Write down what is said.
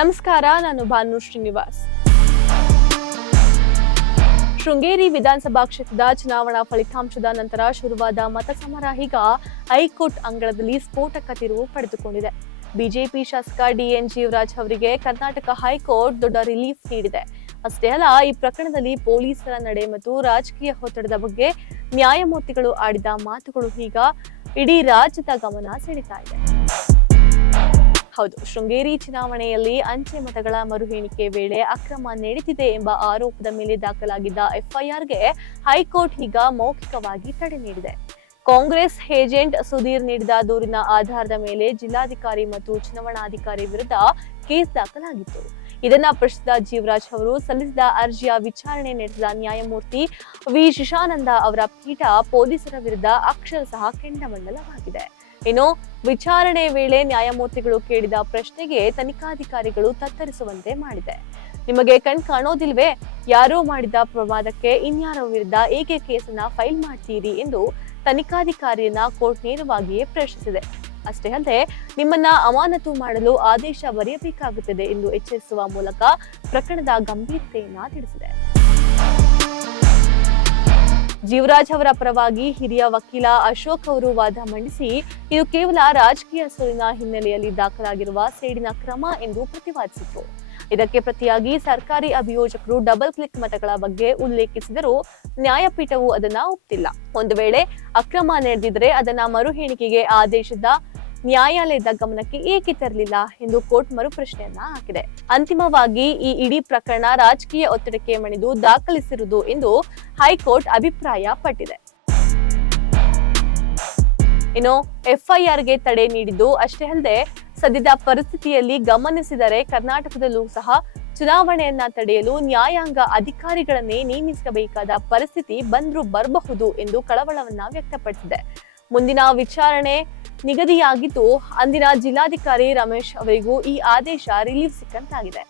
ನಮಸ್ಕಾರ, ನಾನು ಭಾನು ಶ್ರೀನಿವಾಸ್. ಶೃಂಗೇರಿ ವಿಧಾನಸಭಾ ಕ್ಷೇತ್ರದ ಚುನಾವಣಾ ಫಲಿತಾಂಶದ ನಂತರ ಶುರುವಾದ ಮತಸಮರ ಈಗ ಹೈಕೋರ್ಟ್ ಅಂಗಳದಲ್ಲಿ ಸ್ಫೋಟಕ ತಿರುವು ಪಡೆದುಕೊಂಡಿದೆ. ಬಿಜೆಪಿ ಶಾಸಕ ಡಿಎನ್ ಜೀವರಾಜ್ ಅವರಿಗೆ ಕರ್ನಾಟಕ ಹೈಕೋರ್ಟ್ ದೊಡ್ಡ ರಿಲೀಫ್ ನೀಡಿದೆ. ಅಷ್ಟೇ ಅಲ್ಲ, ಈ ಪ್ರಕರಣದಲ್ಲಿ ಪೊಲೀಸರ ನಡೆ ಮತ್ತು ರಾಜಕೀಯ ಒತ್ತಡದ ಬಗ್ಗೆ ನ್ಯಾಯಮೂರ್ತಿಗಳು ಆಡಿದ ಮಾತುಗಳು ಈಗ ಇಡೀ ರಾಜ್ಯದ ಗಮನ ಸೆಳೀತಾ ಇದೆ. ಹೌದು, ಶೃಂಗೇರಿ ಚುನಾವಣೆಯಲ್ಲಿ ಅಂಚೆ ಮತಗಳ ಮರು ಎಣಿಕೆ ವೇಳೆ ಅಕ್ರಮ ನಡೆದಿದೆ ಎಂಬ ಆರೋಪದ ಮೇಲೆ ದಾಖಲಾಗಿದ್ದ ಎಫ್ಐಆರ್ಗೆ ಹೈಕೋರ್ಟ್ ಈಗ ಮೌಖಿಕವಾಗಿ ತಡೆ ನೀಡಿದೆ. ಕಾಂಗ್ರೆಸ್ ಏಜೆಂಟ್ ಸುಧೀರ್ ನೀಡಿದ ದೂರಿನ ಆಧಾರದ ಮೇಲೆ ಜಿಲ್ಲಾಧಿಕಾರಿ ಮತ್ತು ಚುನಾವಣಾಧಿಕಾರಿ ವಿರುದ್ಧ ಕೇಸ್ ದಾಖಲಾಗಿತ್ತು. ಇದನ್ನ ಪ್ರಶ್ನಿಸಿದ ಜೀವರಾಜ್ ಅವರು ಸಲ್ಲಿಸಿದ ಅರ್ಜಿಯ ವಿಚಾರಣೆ ನಡೆಸಿದ ನ್ಯಾಯಮೂರ್ತಿ ವಿ ಶಿಶಾನಂದ ಅವರ ಪೀಠ ಪೊಲೀಸರ ವಿರುದ್ಧ ಅಕ್ಷರಶಃ ಕೆಂಡಾಮಂಡಲವಾಗಿದೆ. ಇನ್ನು ವಿಚಾರಣೆ ವೇಳೆ ನ್ಯಾಯಮೂರ್ತಿಗಳು ಕೇಳಿದ ಪ್ರಶ್ನೆಗೆ ತನಿಖಾಧಿಕಾರಿಗಳು ತತ್ತರಿಸುವಂತೆ ಮಾಡಿದೆ. ನಿಮಗೆ ಕಾಣೋದಿಲ್ವೇ? ಯಾರೋ ಮಾಡಿದ ಪ್ರಮಾದಕ್ಕೆ ಇನ್ಯಾರ ವಿರುದ್ಧ ಏಕೆ ಕೇಸನ್ನ ಫೈಲ್ ಮಾಡ್ತೀರಿ ಎಂದು ತನಿಖಾಧಿಕಾರಿಯನ್ನ ಕೋರ್ಟ್ ನೇರವಾಗಿಯೇ ಪ್ರಶ್ನಿಸಿದೆ. ಅಷ್ಟೇ ಅಲ್ಲದೆ, ನಿಮ್ಮನ್ನ ಅಮಾನತು ಮಾಡಲು ಆದೇಶ ಬರೆಯಬೇಕಾಗುತ್ತದೆ ಎಂದು ಎಚ್ಚರಿಸುವ ಮೂಲಕ ಪ್ರಕರಣದ ಗಂಭೀರತೆಯನ್ನ ತಿಳಿಸಿದೆ. ಜೀವರಾಜ್ ಅವರ ಪರವಾಗಿ ಹಿರಿಯ ವಕೀಲ ಅಶೋಕ್ ಅವರು ವಾದ ಮಂಡಿಸಿ, ಇದು ಕೇವಲ ರಾಜಕೀಯ ಸೋಲಿನ ಹಿನ್ನೆಲೆಯಲ್ಲಿ ದಾಖಲಾಗಿರುವ ಸೇಡಿನ ಕ್ರಮ ಎಂದು ಪ್ರತಿಪಾದಿಸಿದರು. ಇದಕ್ಕೆ ಪ್ರತಿಯಾಗಿ ಸರ್ಕಾರಿ ಅಭಿಯೋಜಕರು ಡಬಲ್ ಕ್ಲಿಕ್ ಮತಗಳ ಬಗ್ಗೆ ಉಲ್ಲೇಖಿಸಿದರೂ ನ್ಯಾಯಪೀಠವು ಅದನ್ನ ಒಪ್ಪಿಲ್ಲ. ಒಂದು ವೇಳೆ ಅಕ್ರಮ ನಡೆದಿದ್ರೆ ಅದನ್ನ ಮರು ಎಣಿಕೆಗೆ ಆದೇಶದ ನ್ಯಾಯಾಲಯದ ಗಮನಕ್ಕೆ ಏಕೆ ತರಲಿಲ್ಲ ಎಂದು ಕೋರ್ಟ್ ಮರು ಪ್ರಶ್ನೆಯನ್ನ ಹಾಕಿದೆ. ಅಂತಿಮವಾಗಿ ಈ ಇಡೀ ಪ್ರಕರಣ ರಾಜಕೀಯ ಒತ್ತಡಕ್ಕೆ ಮಣಿದು ದಾಖಲಿಸಿರುವುದು ಎಂದು ಹೈಕೋರ್ಟ್ ಅಭಿಪ್ರಾಯ ಪಟ್ಟಿದೆ. ಇನ್ನು ಎಫ್ಐಆರ್ಗೆ ತಡೆ ನೀಡಿದ್ದು ಅಷ್ಟೇ ಅಲ್ಲದೆ, ಸದ್ಯದ ಪರಿಸ್ಥಿತಿಯಲ್ಲಿ ಗಮನಿಸಿದರೆ ಕರ್ನಾಟಕದಲ್ಲೂ ಸಹ ಚುನಾವಣೆಯನ್ನ ತಡೆಯಲು ನ್ಯಾಯಾಂಗ ಅಧಿಕಾರಿಗಳನ್ನೇ ನೇಮಿಸಬೇಕಾದ ಪರಿಸ್ಥಿತಿ ಬರಬಹುದು ಎಂದು ಕಳವಳವನ್ನ ವ್ಯಕ್ತಪಡಿಸಿದೆ. ಮುಂದಿನ ವಿಚಾರಣೆ ನಿಗದಿಯಾಗಿದ್ದು, ಅಂದಿನ ಜಿಲ್ಲಾಧಿಕಾರಿ ರಮೇಶ್ ಅವರಿಗೂ ಈ ಆದೇಶ ರಿಲೀಫ್ ಸಿಕ್ಕಂತಾಗಿದೆ.